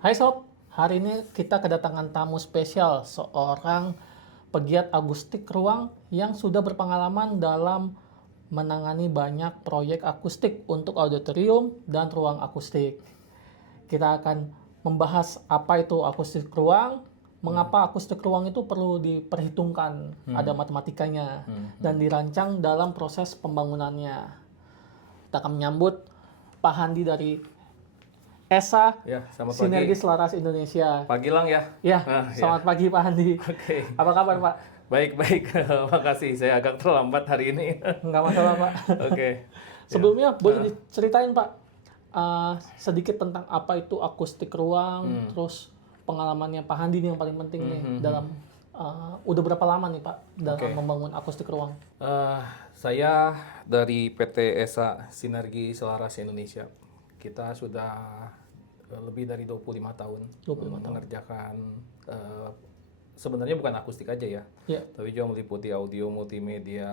Hai Sob, hari ini kita kedatangan tamu spesial, seorang pegiat akustik ruang yang sudah berpengalaman dalam menangani banyak proyek akustik untuk auditorium dan ruang akustik. Kita akan membahas apa itu akustik ruang, mengapa akustik ruang itu perlu diperhitungkan, ada matematikanya, dan dirancang dalam proses pembangunannya. Kita akan menyambut Pak Handi dari ESA, Ya, selamat Sinergi pagi. Selaras Indonesia. Pagi Lang ya. Ya, Ah, selamat ya. pagi Pak Handi. Oke. Apa kabar Pak? Baik. Makasih. Saya agak terlambat hari ini. Nggak masalah Pak. Oke. Sebelumnya Ya. boleh diceritain Pak sedikit tentang apa itu akustik ruang, terus pengalamannya Pak Handi nih yang paling penting nih dalam udah berapa lama nih Pak dalam Oke. membangun akustik ruang? Saya dari PT ESA Sinergi Selaras Indonesia. Kita sudah lebih dari 25 tahun 25 tahun. mengerjakan sebenarnya bukan akustik aja ya. Ya. Tapi juga meliputi audio, multimedia,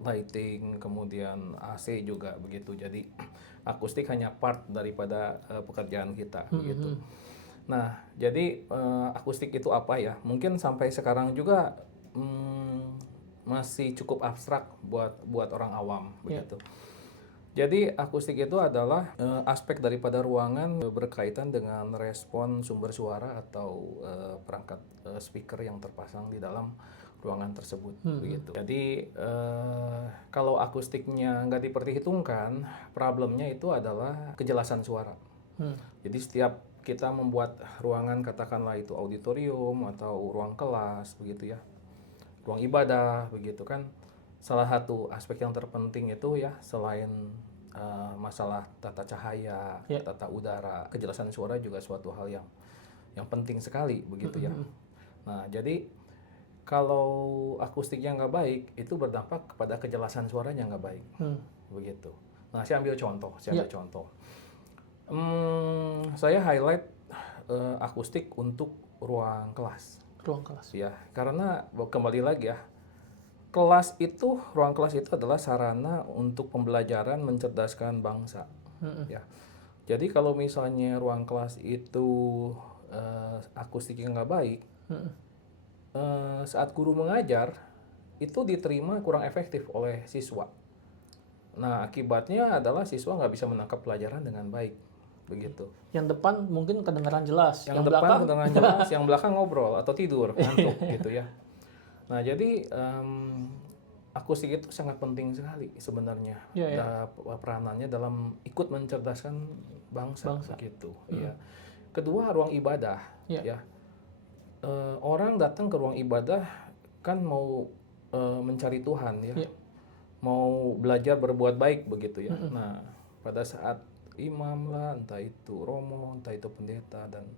lighting, kemudian AC juga begitu. Jadi akustik hanya part daripada pekerjaan kita gitu. Nah, jadi akustik itu apa ya? Mungkin sampai sekarang juga masih cukup abstrak buat orang awam begitu. Jadi akustik itu adalah aspek daripada ruangan berkaitan dengan respon sumber suara atau perangkat speaker yang terpasang di dalam ruangan tersebut begitu. Jadi kalau akustiknya nggak diperhitungkan, problemnya itu adalah kejelasan suara. Jadi setiap kita membuat ruangan, katakanlah itu auditorium atau ruang kelas begitu ya, ruang ibadah begitu kan, salah satu aspek yang terpenting itu ya selain masalah tata cahaya, tata udara, kejelasan suara juga suatu hal yang penting sekali begitu ya. Nah jadi kalau akustiknya nggak baik itu berdampak kepada kejelasan suaranya nggak baik begitu. Nah saya ambil contoh. Saya highlight akustik untuk ruang kelas. Ruang kelas. Ya, karena kembali lagi ya, ruang kelas itu adalah sarana untuk pembelajaran mencerdaskan bangsa. Ya, jadi kalau misalnya ruang kelas itu akustiknya nggak baik, saat guru mengajar itu diterima kurang efektif oleh siswa. Nah, akibatnya adalah siswa nggak bisa menangkap pelajaran dengan baik. Begitu. Yang depan mungkin kedengaran jelas, yang depan belakang kedengaran jelas, yang belakang ngobrol atau tidur, ngantuk gitu ya. Nah jadi akustik itu sangat penting sekali sebenarnya peranannya dalam ikut mencerdaskan bangsa. Begitu. Ya. Kedua ruang ibadah. Ya. Orang datang ke ruang ibadah kan mau mencari Tuhan ya, mau belajar berbuat baik begitu ya. Nah pada saat imam lah, entah itu romo, entah itu pendeta dan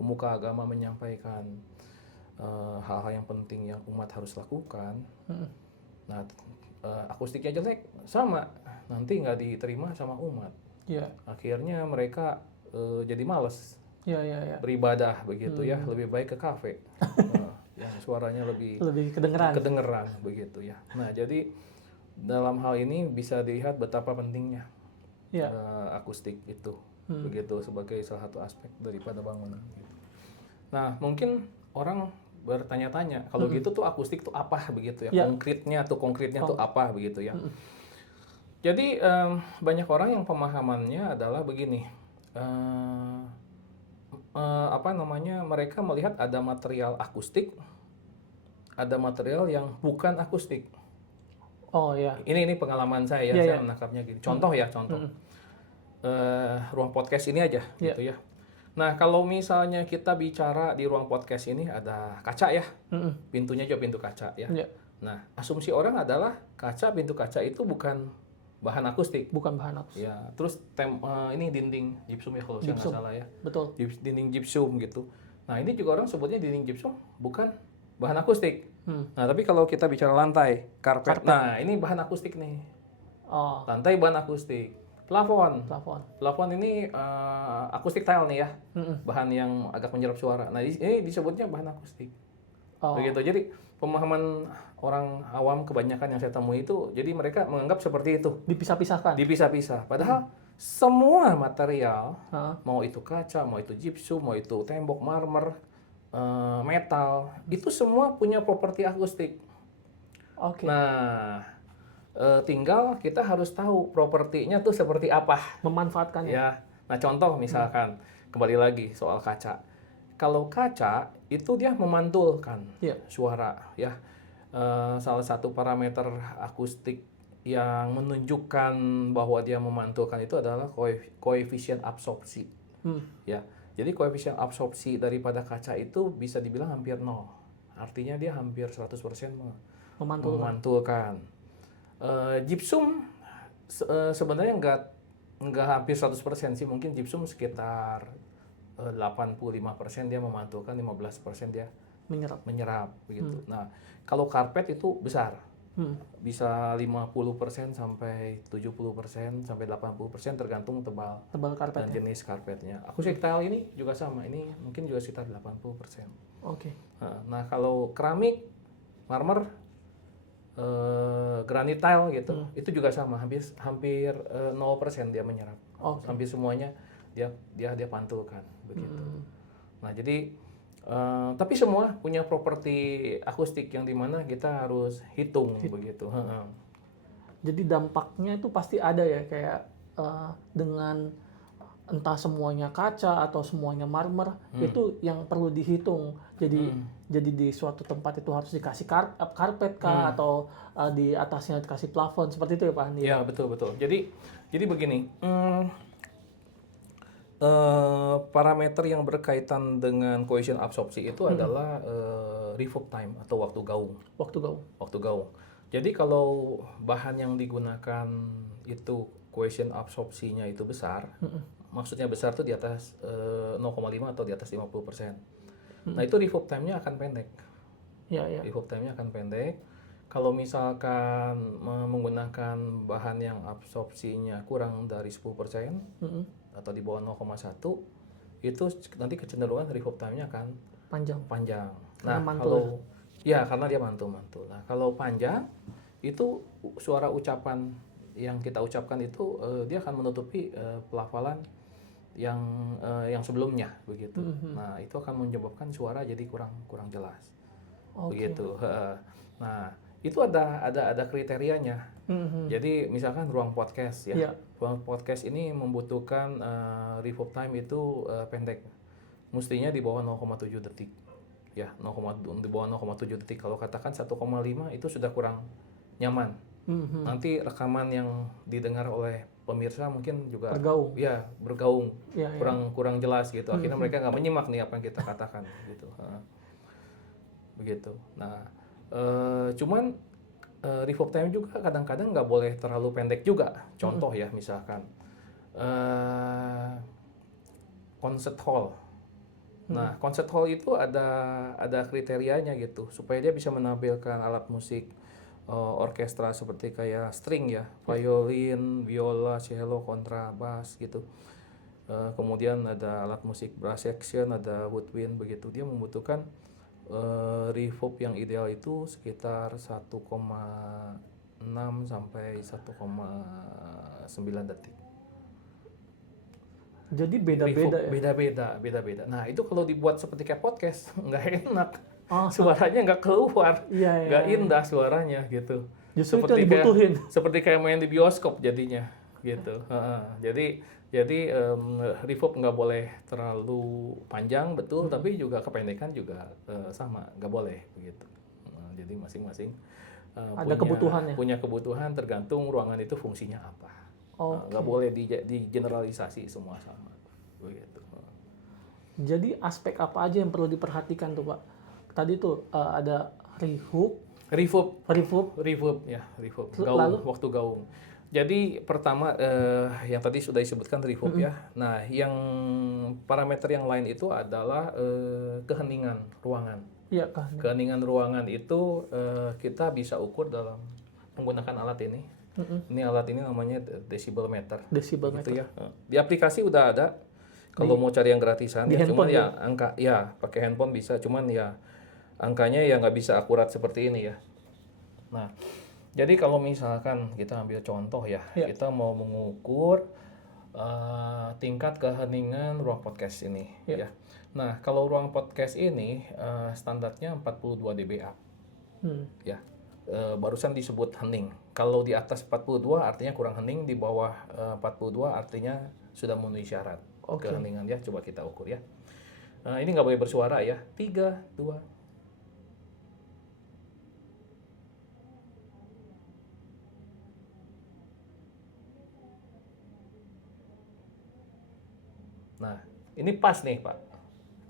pemuka agama menyampaikan hal-hal yang penting yang umat harus lakukan. Nah, akustiknya jelek, sama nanti nggak diterima sama umat. Akhirnya mereka jadi malas beribadah begitu ya, lebih baik ke kafe yang suaranya lebih kedengeran begitu ya. Nah, jadi dalam hal ini bisa dilihat betapa pentingnya akustik itu begitu sebagai salah satu aspek daripada bangunan gitu. Nah mungkin orang bertanya-tanya kalau gitu tuh akustik tuh apa begitu ya, konkretnya tuh apa begitu ya. Jadi banyak orang yang pemahamannya adalah begini, mereka melihat ada material akustik, ada material yang bukan akustik. Oh ya. Ini pengalaman saya saya menangkapnya gini. Contoh. Ruang podcast ini aja gitu ya. Nah kalau misalnya kita bicara di ruang podcast ini ada kaca ya, pintunya juga pintu kaca ya. Nah asumsi orang adalah pintu kaca itu bukan bahan akustik. Bukan bahan akustik. Ya, terus ini dinding gypsum ya kalau saya nggak salah ya. Betul. Dinding gypsum gitu. Nah ini juga orang sebutnya dinding gypsum bukan bahan akustik. Nah tapi kalau kita bicara lantai, karpet. Nah ini bahan akustik nih. Lantai bahan akustik. Plafon ini akustik tile nih ya, bahan yang agak menyerap suara. Nah ini disebutnya bahan akustik. Begitu. Jadi pemahaman orang awam kebanyakan yang saya temui itu, jadi mereka menganggap seperti itu. Dipisah-pisahkan. Padahal semua material, mau itu kaca, mau itu gypsum, mau itu tembok, marmer, metal, itu semua punya properti akustik. Oke. Nah, tinggal kita harus tahu propertinya tuh seperti apa. Memanfaatkannya. Ya. Nah, contoh misalkan, kembali lagi soal kaca. Kalau kaca itu dia memantulkan suara, ya. Salah satu parameter akustik yang menunjukkan bahwa dia memantulkan itu adalah koefisien absorpsi. Ya. Jadi koefisien absorpsi daripada kaca itu bisa dibilang hampir 0. Artinya dia hampir 100% memantulkan. Gypsum sebenarnya nggak hampir 100% sih, mungkin gypsum sekitar 85% dia memantulkan, 15% dia menyerap begitu. Nah, kalau karpet itu besar. Bisa 50% sampai 70% sampai 80% tergantung tebal dan jenis karpetnya. Akustik tile ini juga sama, ini mungkin juga sekitar 80%. Oke. Nah, kalau keramik, marmer, granit tile gitu, itu juga sama, hampir 0% dia menyerap. Hampir semuanya dia pantulkan begitu. Nah, jadi tapi semua punya properti akustik yang dimana kita harus hitung begitu. Jadi dampaknya itu pasti ada ya, kayak dengan entah semuanya kaca atau semuanya marmer, itu yang perlu dihitung. Jadi di suatu tempat itu harus dikasih karpet kah, atau di atasnya dikasih plafon, seperti itu ya Pak Andi? Ya, betul. Jadi begini, parameter yang berkaitan dengan cohesion absorpsi itu adalah reverb time atau waktu gaung. Waktu gaung. Jadi kalau bahan yang digunakan itu cohesion absorpsinya itu besar, maksudnya besar tuh di atas 0,5 atau di atas 50%. Nah, itu reverb time-nya akan pendek. Reverb time-nya akan pendek. Kalau misalkan menggunakan bahan yang absorpsinya kurang dari 10%, atau di bawah 0,1, itu nanti kecenderungan reverb time-nya akan panjang. Nah, karena dia mantul. Nah, kalau panjang itu suara ucapan yang kita ucapkan itu dia akan menutupi pelafalan yang sebelumnya begitu. Nah, itu akan menyebabkan suara jadi kurang jelas. Begitu. Nah, itu ada kriterianya. Jadi misalkan ruang podcast ya. Ruang podcast ini membutuhkan reverb time itu pendek. Mestinya di bawah 0,7 detik. Ya, di bawah 0,7 detik. Kalau katakan 1,5 itu sudah kurang nyaman. Nanti rekaman yang didengar oleh pemirsa mungkin juga bergaung. Kurang jelas gitu. Akhirnya mereka nggak menyimak nih apa yang kita katakan gitu. Begitu. Nah, cuman reverb time juga kadang-kadang nggak boleh terlalu pendek juga. Contoh ya, misalkan concert hall. Nah, concert hall itu ada kriterianya gitu, supaya dia bisa menampilkan alat musik orkestra seperti kayak string ya, violin, viola, cello, kontrabas gitu. Kemudian ada alat musik brass section, ada woodwind begitu. Dia membutuhkan reverb yang ideal itu sekitar 1,6 sampai 1,9 detik. Jadi beda-beda ya? Beda-beda. Nah, itu kalau dibuat seperti kayak podcast, nggak enak. Suaranya nggak keluar. Nggak indah suaranya gitu. Justru itu yang dibutuhin. Seperti kayak main di bioskop jadinya gitu. Jadi reverb nggak boleh terlalu panjang, betul, tapi juga kependekan juga sama, nggak boleh begitu. Jadi masing-masing ada kebutuhannya. Punya kebutuhan tergantung ruangan itu fungsinya apa. Nggak boleh digeneralisasi semua sama begitu. Jadi aspek apa aja yang perlu diperhatikan tuh Pak? Tadi tuh ada reverb, gaung, waktu gaung. Jadi pertama yang tadi sudah disebutkan reverb ya. Nah, yang parameter yang lain itu adalah keheningan ruangan. Iya, keheningan ruangan itu kita bisa ukur dalam menggunakan alat ini. Ini alat ini namanya decibel meter. Gitu ya. Di aplikasi udah ada. Kalau mau cari yang gratisan ya, cuman ya angka ya pakai handphone bisa, cuman ya angkanya ya nggak bisa akurat seperti ini ya. Nah, jadi kalau misalkan kita ambil contoh ya, kita mau mengukur tingkat keheningan ruang podcast ini Ya. ya. Nah, kalau ruang podcast ini standarnya 42 dBA. Ya. Barusan disebut hening. Kalau di atas 42 artinya kurang hening, di bawah 42 artinya sudah memenuhi syarat keheningan ya. Coba kita ukur ya. Ini nggak boleh bersuara ya. 3, 2. Nah, ini pas nih Pak.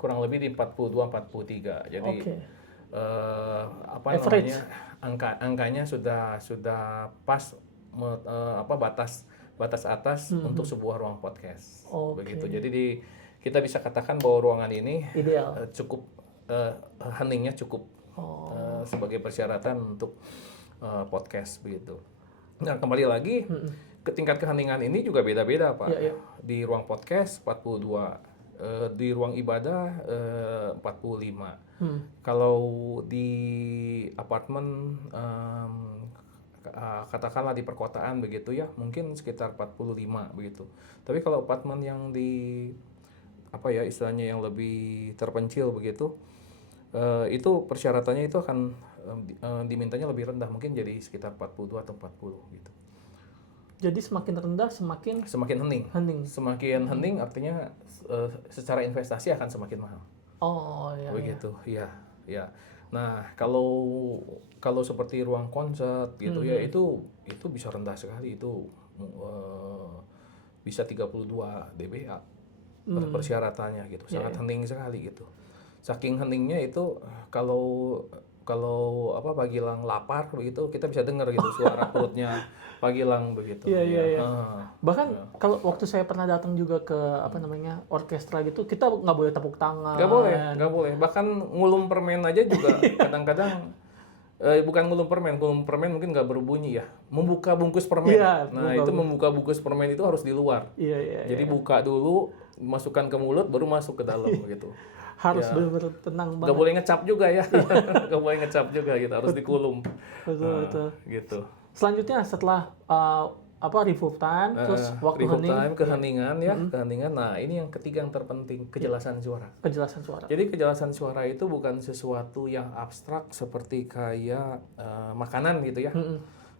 Kurang lebih di 42, 43. Jadi apa average. namanya? Angkanya sudah pas batas atas untuk sebuah ruang podcast. Begitu. Jadi kita bisa katakan bahwa ruangan ini ideal. Cukup heningnya cukup sebagai persyaratan untuk podcast begitu. Nah, kembali lagi ke tingkat keheningan ini juga beda-beda Pak. Di ruang podcast 42, di ruang ibadah 45. Kalau di apartemen katakanlah di perkotaan begitu ya, mungkin sekitar 45 begitu. Tapi kalau apartemen yang di istilahnya yang lebih terpencil begitu, itu persyaratannya itu akan dimintanya lebih rendah, mungkin jadi sekitar 42 atau 40 gitu. Jadi semakin rendah semakin hening. Semakin hening artinya secara investasi akan semakin mahal. Begitu, ya. Nah, kalau seperti ruang konsert gitu ya, itu bisa rendah sekali, itu bisa 32 dBA persyaratannya gitu. Sangat hening sekali gitu. Saking heningnya itu kalau Pak Gilang lapar begitu, kita bisa dengar gitu suara perutnya Pak Gilang begitu. Bahkan kalau waktu saya pernah datang juga ke orkestra gitu, kita nggak boleh tepuk tangan. Nggak boleh. Bahkan ngulum permen aja juga kadang-kadang bukan ngulum permen mungkin nggak berbunyi ya. Membuka bungkus permen. Membuka bungkus permen itu harus di luar. Jadi buka dulu, masukkan ke mulut, baru masuk ke dalam gitu. Harus benar-benar tenang banget. Gak boleh ngecap juga ya. Gak boleh ngecap juga gitu, harus dikulum. Betul. Gitu. Selanjutnya setelah revolve time, terus waktu hening. Keheningan. Nah, ini yang ketiga yang terpenting, kejelasan suara. Kejelasan suara. Jadi kejelasan suara itu bukan sesuatu yang abstrak seperti kayak makanan gitu ya.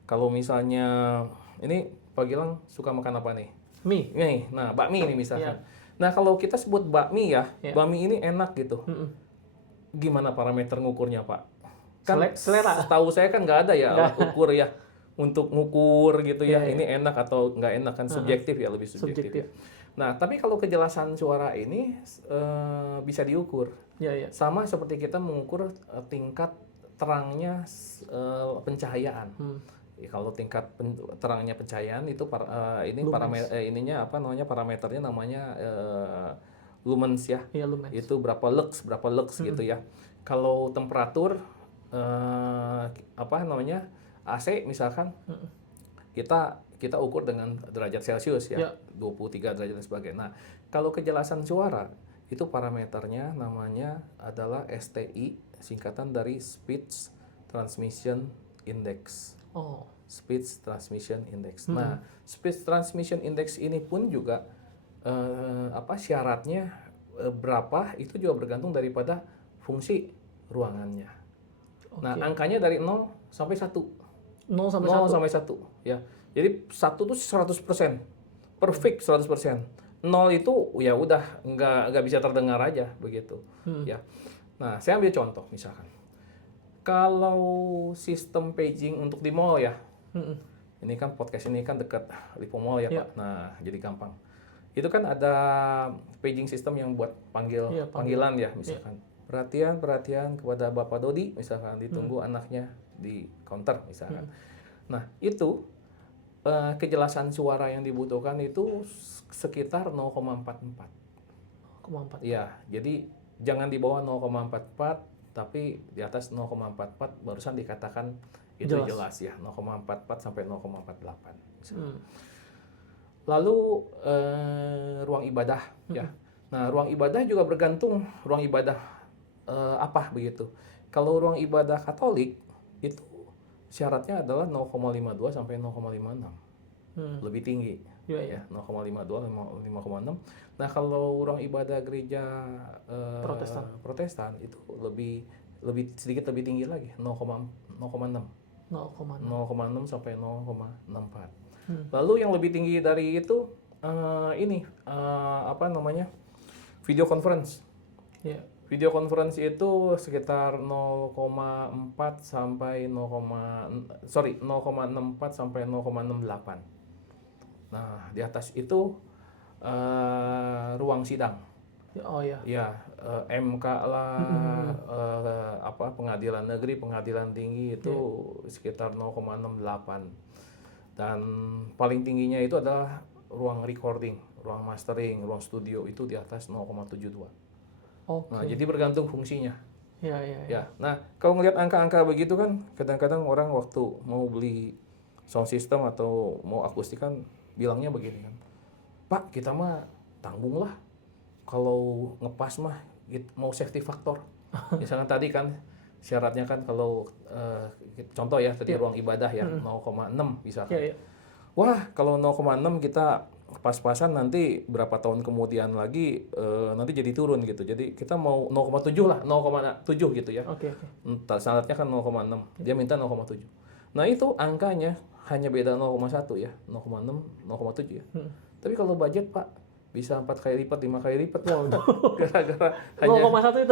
Kalau misalnya, ini Pak Gilang suka makan apa nih? Mie. Nah, bakmi nih misalkan. Nah, kalau kita sebut bakmi ya, bakmi ini enak gitu. Gimana parameter ngukurnya, Pak? Kan selera. Setahu saya kan nggak ada ya alat ukur ya untuk ngukur gitu ya. Ini enak atau nggak enak kan subjektif ya, lebih subjektif. Nah, tapi kalau kejelasan suara ini bisa diukur. Sama seperti kita mengukur tingkat terangnya pencahayaan. Kalau tingkat terangnya pencahayaan itu parameternya namanya lumens ya. Lumens. Itu berapa lux gitu ya. Kalau temperatur AC misalkan kita ukur dengan derajat Celcius ya. 23 derajat dan sebagainya. Nah, kalau kejelasan suara itu parameternya namanya adalah STI, singkatan dari Speech Transmission Index. Speech Transmission Index. Nah, Speech Transmission Index ini pun juga syaratnya berapa itu juga bergantung daripada fungsi ruangannya. Nah, angkanya dari 0 sampai 1. 0 sampai 1 ya. Jadi 1 itu 100%. Perfect 100%. 0 itu ya udah nggak bisa terdengar aja begitu. Ya. Nah, saya ambil contoh misalkan. Kalau sistem paging untuk di mall ya. Ini kan podcast ini kan dekat Lipo Mall ya, Pak. Nah, jadi gampang. Itu kan ada paging system yang buat panggilan ya, misalkan. Perhatian kepada Bapak Dodi, misalkan ditunggu anaknya di counter misalkan. Nah, itu kejelasan suara yang dibutuhkan itu sekitar 0,44. Ya, jadi jangan di bawah 0,44, tapi di atas 0,44 barusan dikatakan itu jelas ya, 0,44 sampai 0,48. Lalu ruang ibadah ya. Nah, ruang ibadah juga bergantung ruang ibadah apa begitu. Kalau ruang ibadah Katolik itu syaratnya adalah 0,52 sampai 0,56. lebih tinggi. Ya, 0,52, 5,6. Nah, kalau ruang ibadah gereja Protestan itu sedikit lebih tinggi lagi, 0,6 sampai 0,64. Lalu yang lebih tinggi dari itu video conference. Video conference itu sekitar 0,64 sampai 0,68. Nah, di atas itu ruang sidang. MK lah, pengadilan negeri, pengadilan tinggi itu sekitar 0,68. Dan paling tingginya itu adalah ruang recording, ruang mastering, ruang studio itu di atas 0,72. Nah, jadi bergantung fungsinya. Nah, kalau ngelihat angka-angka begitu kan, kadang-kadang orang waktu mau beli sound system atau mau akustik kan bilangnya begini kan, Pak, kita mah tanggung lah. Kalau ngepas mah mau safety factor. Misalnya tadi kan syaratnya kan kalau contoh ya tadi ruang ibadah ya 0,6 misalkan. Wah, kalau 0,6 kita pas-pasan nanti berapa tahun kemudian lagi nanti jadi turun gitu. Jadi kita mau 0,7 lah, 0,7 gitu ya. Standarnya kan 0,6. Dia minta 0,7. Nah, itu angkanya hanya beda 0,1 ya, 0,6, 0,7 ya. Tapi kalau budget Pak bisa 4 kali lipat, 5 kali lipat gara-gara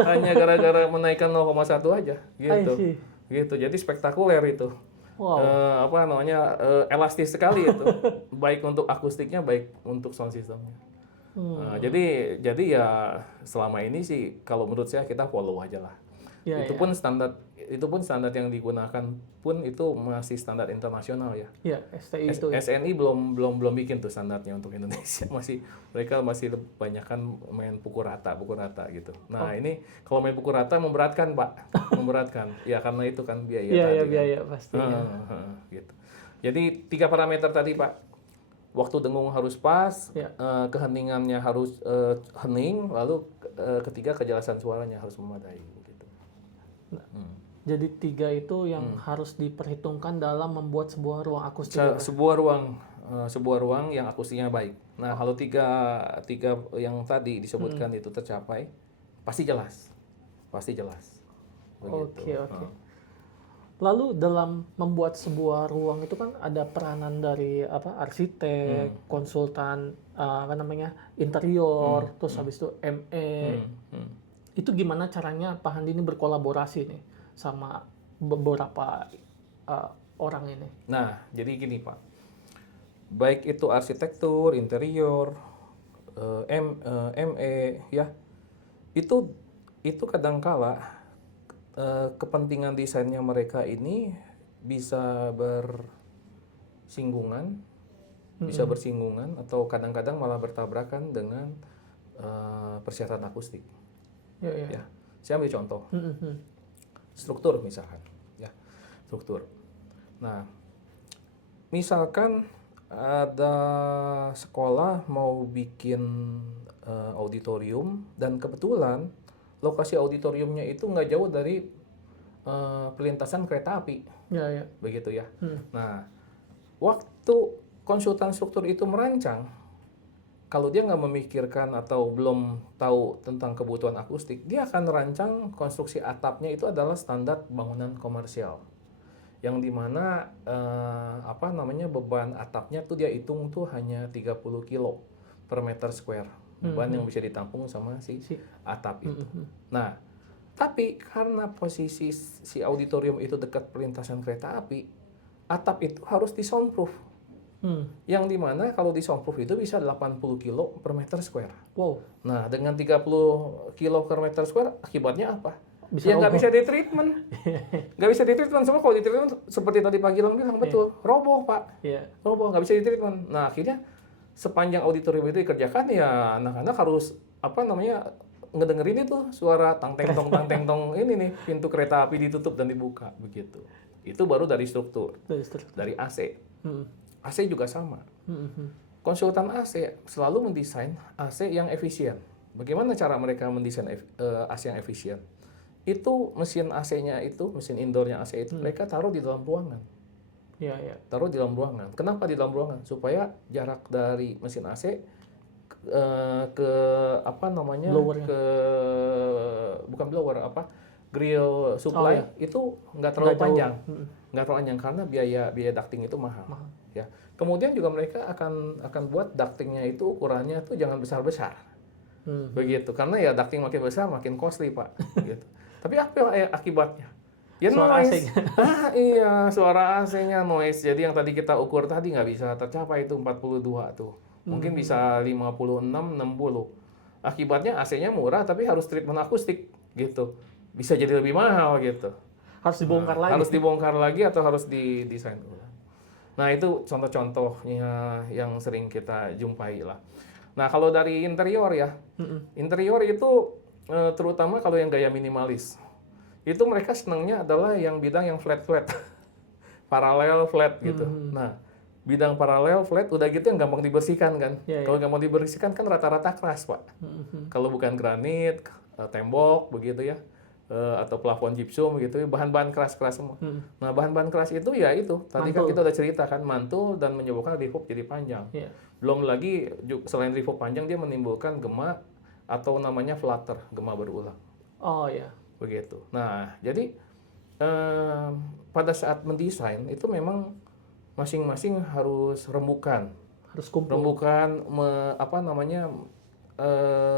hanya gara-gara menaikkan 0,1 aja gitu. Gitu. Jadi spektakuler itu. Elastis sekali itu. Baik untuk akustiknya, baik untuk sound systemnya. Jadi ya selama ini sih kalau menurut saya kita follow aja lah. Itu pun standar yang digunakan pun itu masih standar internasional ya. STI itu. SNI belum bikin tuh standarnya untuk Indonesia. Mereka masih banyakkan main pukul rata gitu. Nah, ini kalau main pukul rata memberatkan, Pak. Memberatkan. Ya karena itu kan biaya tadi. Biaya pastinya. Gitu. Jadi 3 parameter tadi, Pak. Waktu dengung harus pas, keheningannya harus hening, lalu ketiga kejelasan suaranya harus memadai. Jadi 3 itu yang harus diperhitungkan dalam membuat sebuah ruang akustik. Sebuah ruang yang akustiknya baik. Nah, kalau tiga yang tadi disebutkan itu tercapai, pasti jelas. Oke. Lalu dalam membuat sebuah ruang itu kan ada peranan dari arsitek, konsultan, interior, terus habis itu ME. Itu gimana caranya Pak Handi ini berkolaborasi nih sama beberapa orang ini? Nah, jadi gini Pak, baik itu arsitektur, interior, ME, ya, itu kadangkala kepentingan desainnya mereka ini bisa bersinggungan atau kadang-kadang malah bertabrakan dengan persyaratan akustik. Ya, saya ambil contoh. Struktur misalkan, ya, struktur. Nah, misalkan ada sekolah mau bikin auditorium dan kebetulan lokasi auditoriumnya itu nggak jauh dari perlintasan kereta api, begitu ya. Nah, waktu konsultan struktur itu merancang, kalau dia nggak memikirkan atau belum tahu tentang kebutuhan akustik, dia akan merancang konstruksi atapnya itu adalah standar bangunan komersial. Yang dimana beban atapnya tuh dia hitung tuh hanya 30 kilo per meter square. Beban yang bisa ditampung sama si atap itu. Nah, tapi karena posisi si auditorium itu dekat perlintasan kereta api, atap itu harus di soundproof. Yang dimana kalau di soundproof itu bisa 80 kilo per meter square. Wow. Nah, dengan 30 kilo per meter square, akibatnya apa? Nggak bisa di-treatment. Nggak bisa di-treatment. Semua kalau di-treatment, seperti tadi Pak Gilang bilang, betul. Roboh, Pak. Roboh, nggak bisa di-treatment. Nah, akhirnya sepanjang auditorium itu dikerjakan, ya anak-anak harus, ngedengerin itu suara tang-teng-tong ini nih, pintu kereta api ditutup dan dibuka, begitu. Itu baru dari struktur. Dari AC. AC juga sama. Konsultan AC selalu mendesain AC yang efisien. Bagaimana cara mereka mendesain AC yang efisien? Itu mesin AC-nya itu, mesin indoornya AC itu mereka taruh di dalam ruangan. Iya, iya. Taruh di dalam ruangan. Kenapa di dalam ruangan? Supaya jarak dari mesin AC ke apa namanya, Blowernya. ke bukan blower, apa, grill supply iya. itu nggak terlalu Nggak jauh. panjang, nggak terlalu panjang karena biaya ducting itu mahal. Ya. Kemudian juga mereka akan buat ductingnya itu ukurannya tuh jangan besar-besar, begitu. Karena ya ducting makin besar makin costly, Pak. Gitu. Tapi apa ya akibatnya? Ya Suara noise. AC. Iya, suara AC-nya noise. Jadi yang tadi kita ukur tadi nggak bisa tercapai itu 42 tuh. Mungkin bisa 56, 60. Akibatnya AC-nya murah tapi harus treatment akustik gitu. Bisa jadi lebih mahal gitu. Harus dibongkar lagi. Harus dibongkar lagi atau harus didesain ulang. Nah, itu contoh-contohnya yang sering kita jumpai lah. Nah, kalau dari interior ya. Interior itu terutama kalau yang gaya minimalis. Itu mereka senangnya adalah yang bidang yang flat-flat. Paralel flat gitu. Nah, bidang paralel flat udah gitu yang gampang dibersihkan kan. Kalau gampang dibersihkan kan rata-rata keras, Pak. Kalau bukan granit, tembok begitu ya. Atau plafon gypsum gitu, bahan-bahan keras-keras semua. Nah, bahan-bahan keras itu ya itu. Tadi kan kita udah cerita kan, mantul dan menyebabkan reverb jadi panjang. Belum lagi selain reverb panjang dia menimbulkan gema atau namanya flutter, gema berulang. Oh iya. Begitu. Nah, jadi pada saat mendesain itu memang masing-masing harus rembukan. Harus kumpul. Rembukan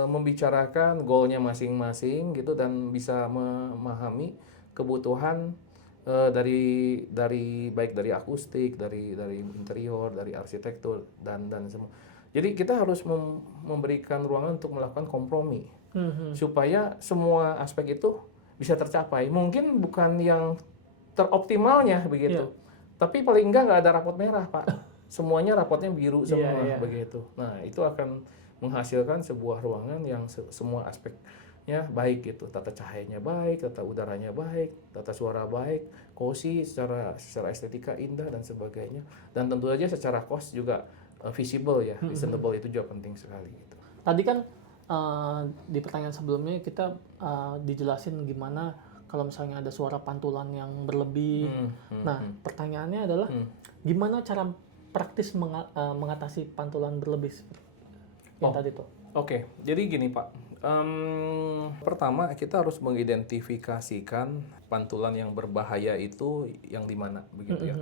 membicarakan goalnya masing-masing gitu dan bisa memahami kebutuhan dari baik dari akustik, dari interior, dari arsitektur dan semua. Jadi kita harus memberikan ruangan untuk melakukan kompromi supaya semua aspek itu bisa tercapai. Mungkin bukan yang teroptimalnya begitu, tapi paling nggak ada rapot merah, Pak. Semuanya rapotnya biru semua begitu. Nah, itu akan menghasilkan sebuah ruangan yang semua aspeknya baik gitu. Tata cahayanya baik, tata udaranya baik, tata suara baik, cozy secara estetika indah dan sebagainya. Dan tentu saja secara cost juga visible ya, reasonable itu juga penting sekali gitu. Tadi kan di pertanyaan sebelumnya kita dijelasin gimana kalau misalnya ada suara pantulan yang berlebih. Nah, pertanyaannya adalah gimana cara praktis mengatasi pantulan berlebih yang tadi tuh? Oke, jadi gini Pak. Pertama kita harus mengidentifikasikan pantulan yang berbahaya itu yang di mana, begitu ya.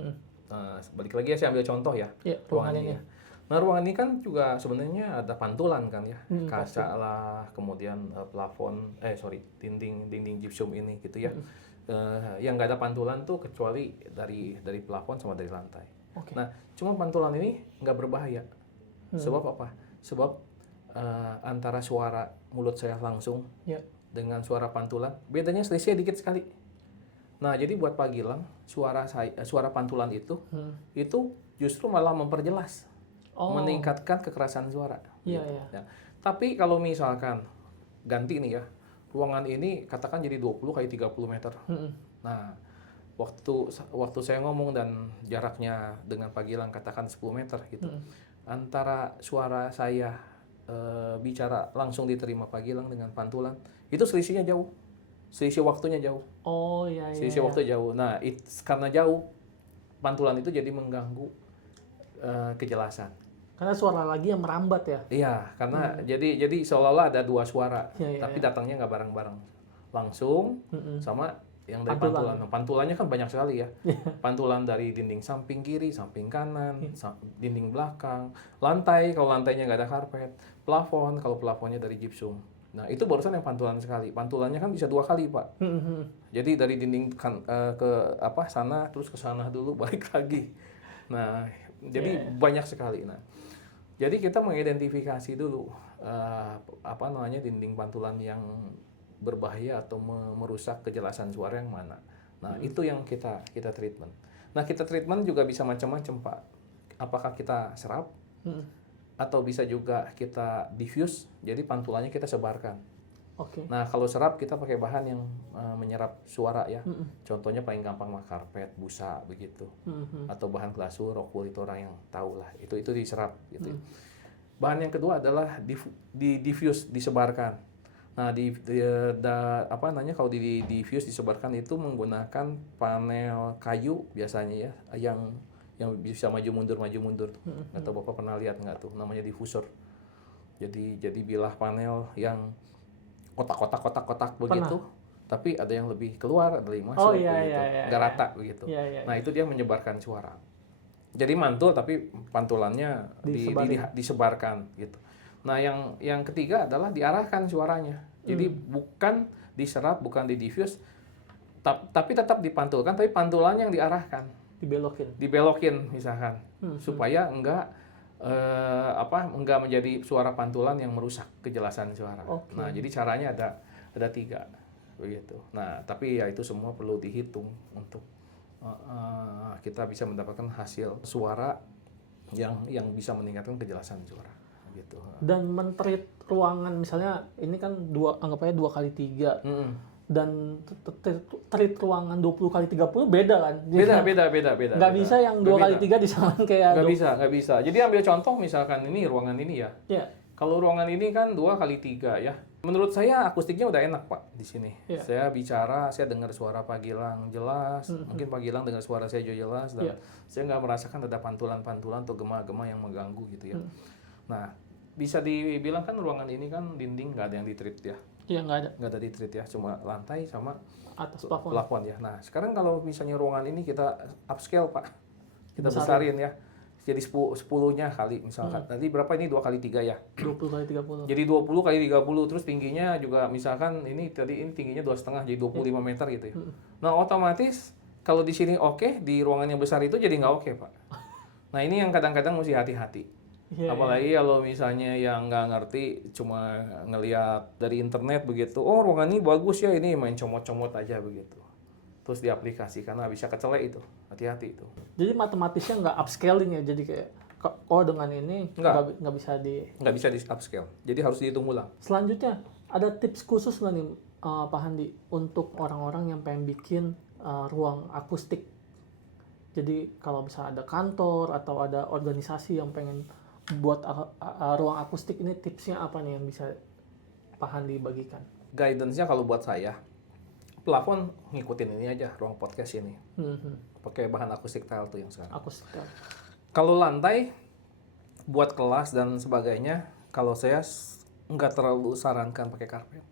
Balik lagi ya, saya ambil contoh ya. Ruangan ini. Nah, ruangan ini kan juga sebenarnya ada pantulan kan ya, kaca lah, kemudian plafon, dinding gypsum ini gitu ya. Yang nggak ada pantulan tuh kecuali dari plafon sama dari lantai. Nah, cuma pantulan ini nggak berbahaya. Sebab apa? Sebab antara suara mulut saya langsung dengan suara pantulan, bedanya selisih dikit sekali. Nah, jadi buat Pak Gilang, suara pantulan itu justru malah memperjelas. Meningkatkan kekerasan suara. Nah, tapi kalau misalkan ganti nih ya, ruangan ini katakan jadi 20 kali 30 meter. Nah, waktu saya ngomong dan jaraknya dengan Pak Gilang katakan 10 meter gitu. Antara suara saya bicara langsung diterima Pak Gilang dengan pantulan, itu selisihnya jauh. Selisih waktunya jauh. Selisih waktu jauh. Nah, karena jauh, pantulan itu jadi mengganggu kejelasan. Karena suara lagi yang merambat ya? Iya, karena jadi seolah-olah ada dua suara, tapi datangnya nggak bareng-bareng. Langsung sama yang dari pantulan. Nah, pantulannya kan banyak sekali ya. Pantulan dari dinding samping kiri, samping kanan, dinding belakang, lantai kalau lantainya nggak ada karpet, plafon kalau plafonnya dari gypsum. Nah, itu barusan yang pantulan sekali. Pantulannya kan bisa 2 kali, Pak. Jadi dari dinding ke sana terus ke sana dulu balik lagi. Nah, jadi banyak sekali. Nah, jadi kita mengidentifikasi dulu dinding pantulan yang berbahaya atau merusak kejelasan suara yang mana. Nah, itu yang kita treatment. Nah, kita treatment juga bisa macam-macam, Pak. Apakah kita serap atau bisa juga kita diffuse, jadi pantulannya kita sebarkan. Nah, kalau serap kita pakai bahan yang menyerap suara ya. Contohnya paling gampang mah karpet, busa begitu. Atau bahan glasur, rockwool itu orang yang tahu lah. Itu diserap gitu. Bahan yang kedua adalah diffuse, disebarkan. Nah, kalau di diffuse disebarkan itu menggunakan panel kayu biasanya ya, yang yang bisa maju mundur tuh. Nggak tahu Bapak pernah lihat nggak tuh, namanya diffuser. Jadi bilah panel yang kotak begitu, tapi ada yang lebih keluar, ada yang masuk begitu, nggak rata begitu. Nah itu dia menyebarkan suara. Jadi mantul tapi pantulannya disebarkan gitu. Nah yang ketiga adalah diarahkan suaranya. Jadi bukan diserap, bukan didiffuse, tapi tetap dipantulkan, tapi pantulannya yang diarahkan. Dibelokin misalkan, supaya enggak menjadi suara pantulan yang merusak kejelasan suara. Nah jadi caranya ada 3 begitu. Nah tapi ya itu semua perlu dihitung untuk kita bisa mendapatkan hasil suara yang bisa meningkatkan kejelasan suara gitu. Dan men-treat ruangan misalnya ini kan anggap aja 2x3 dan treat ruangan 20x30 beda kan? Beda. Nggak bisa yang 2x3 disamain kayak nggak bisa. Jadi ambil contoh misalkan ini ruangan ini ya. Kalau ruangan ini kan 2x3 ya. Menurut saya akustiknya udah enak Pak di sini. Saya bicara, saya dengar suara Pak Gilang jelas. Mungkin Pak Gilang dengar suara saya juga jelas. Dan saya nggak merasakan ada pantulan-pantulan atau gema-gema yang mengganggu gitu ya. Nah, bisa dibilang kan ruangan ini kan dinding nggak ada yang di-treat ya. Iya, nggak ada. Nggak ada di-treat ya, cuma lantai sama atas plafon ya. Nah, sekarang kalau misalnya ruangan ini kita upscale Pak. Kita besarin ya. Jadi 10-nya kali misalkan. Nanti berapa ini 2x3 ya? 20x30. Jadi 20x30 terus tingginya juga misalkan ini tingginya 2,5 jadi 25 meter gitu ya. Nah, otomatis kalau di sini oke, di ruangan yang besar itu jadi nggak oke, Pak. Nah, ini yang kadang-kadang mesti hati-hati. Apalagi kalau misalnya yang nggak ngerti cuma ngelihat dari internet begitu. Oh, ruangan ini bagus ya, ini main comot-comot aja begitu. Terus diaplikasi karena bisa kecelek itu. Hati-hati itu. Jadi matematisnya nggak upscaling ya, jadi kayak dengan ini nggak bisa di upscale. Jadi harus dihitung ulang. Selanjutnya ada tips khusus nggak nih Pak Handi untuk orang-orang yang pengen bikin ruang akustik. Jadi kalau misalnya ada kantor atau ada organisasi yang pengen buat ruang akustik ini, tipsnya apa nih yang bisa Pak Handi bagikan? Guidance-nya kalau buat saya, plafon ngikutin ini aja, ruang podcast ini. Pakai bahan akustik tile tuh yang sekarang. Akustik tile. Kalau lantai, buat kelas dan sebagainya, kalau saya nggak terlalu sarankan pakai karpet.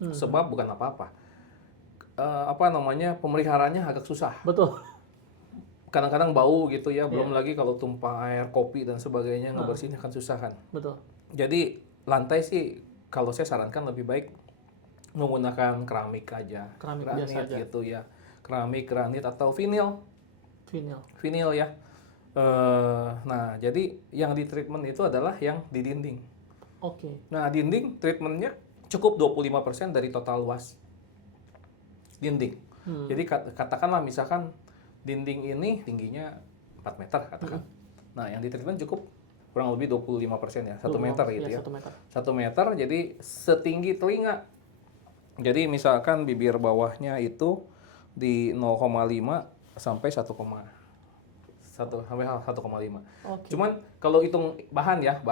Sebab bukan apa-apa. Pemeliharaannya agak susah. Betul. Kadang-kadang bau gitu ya, belum lagi kalau tumpah air, kopi dan sebagainya, ngebersihinnya kan susah kan. Betul. Jadi lantai sih, kalau saya sarankan lebih baik menggunakan keramik aja, granit gitu ya, keramik, granit atau vinil ya. Nah jadi yang di treatment itu adalah yang di dinding. Nah dinding treatmentnya cukup 25% dari total luas dinding. Jadi katakanlah misalkan dinding ini tingginya 4 meter katakan. Nah yang di treatment cukup kurang lebih 25% ya, 1 meter gitu ya. 1 meter jadi setinggi telinga. Jadi misalkan bibir bawahnya itu di 0,5 sampai 1,5. Cuman kalau hitung bahan ya,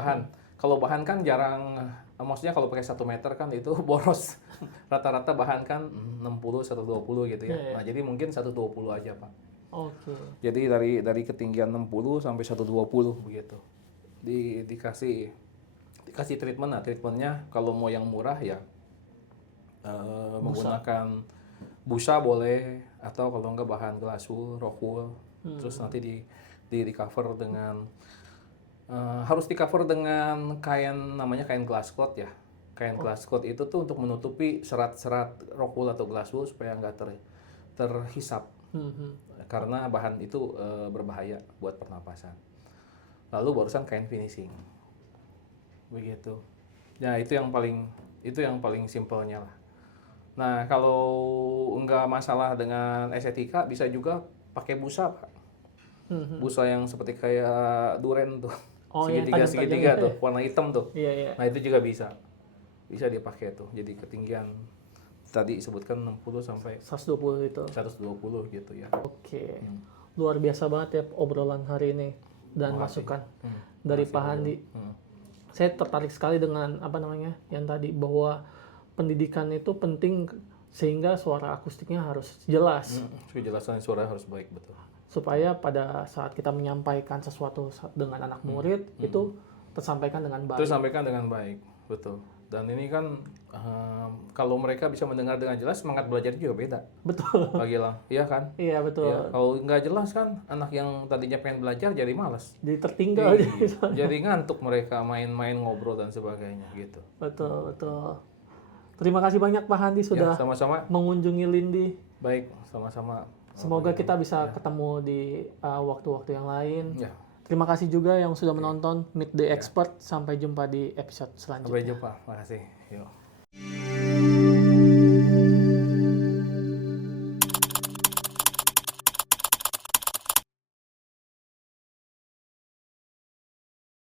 kalau bahan kan jarang, maksudnya kalau pakai 1 meter kan itu boros. Rata-rata bahan kan 60, 120 gitu ya. Nah jadi mungkin 120 aja Pak. Jadi dari ketinggian 60 sampai 120 begitu. Dikasih treatment. Nah treatmentnya kalau mau yang murah ya menggunakan busa boleh, atau kalau enggak bahan glass wool, rock wool, terus nanti di cover dengan harus di cover dengan namanya kain glass cloth ya. Kain glass cloth itu tuh untuk menutupi serat-serat rock wool atau glass wool supaya enggak terhisap. Karena bahan itu berbahaya buat pernapasan. Lalu barusan kain finishing. Begitu. Ya itu yang paling simpelnya lah. Nah, kalau enggak masalah dengan estetika, bisa juga pakai busa, Pak. Busa yang seperti kayak duren tuh. Segitiga tuh, warna hitam tuh. Nah, itu juga bisa. Bisa dipakai tuh. Jadi ketinggian tadi sebutkan 60 sampai 120 itu. 120 gitu ya. Luar biasa banget ya obrolan hari ini dan masukan dari Pak Handi. Saya tertarik sekali dengan yang tadi, bahwa pendidikan itu penting Sehingga suara akustiknya harus jelas. Kejelasan suara harus baik, betul. Supaya pada saat kita menyampaikan sesuatu dengan anak murid itu tersampaikan dengan baik. Tersampaikan dengan baik, betul. Dan ini kan kalau mereka bisa mendengar dengan jelas, semangat belajar juga beda. Betul. Pak Gilang, iya kan? Iya betul. Ya, kalau nggak jelas kan, anak yang tadinya pengen belajar jadi malas. Jadi tertinggal. Jadi ngantuk mereka main-main ngobrol dan sebagainya gitu. Betul, betul. Terima kasih banyak Pak Handi sudah sama-sama mengunjungi Lindi. Baik, sama-sama. Semoga kita bisa ketemu di waktu-waktu yang lain. Ya. Terima kasih juga yang sudah menonton Meet the Expert. Sampai jumpa di episode selanjutnya. Sampai jumpa. Makasih. Yuk.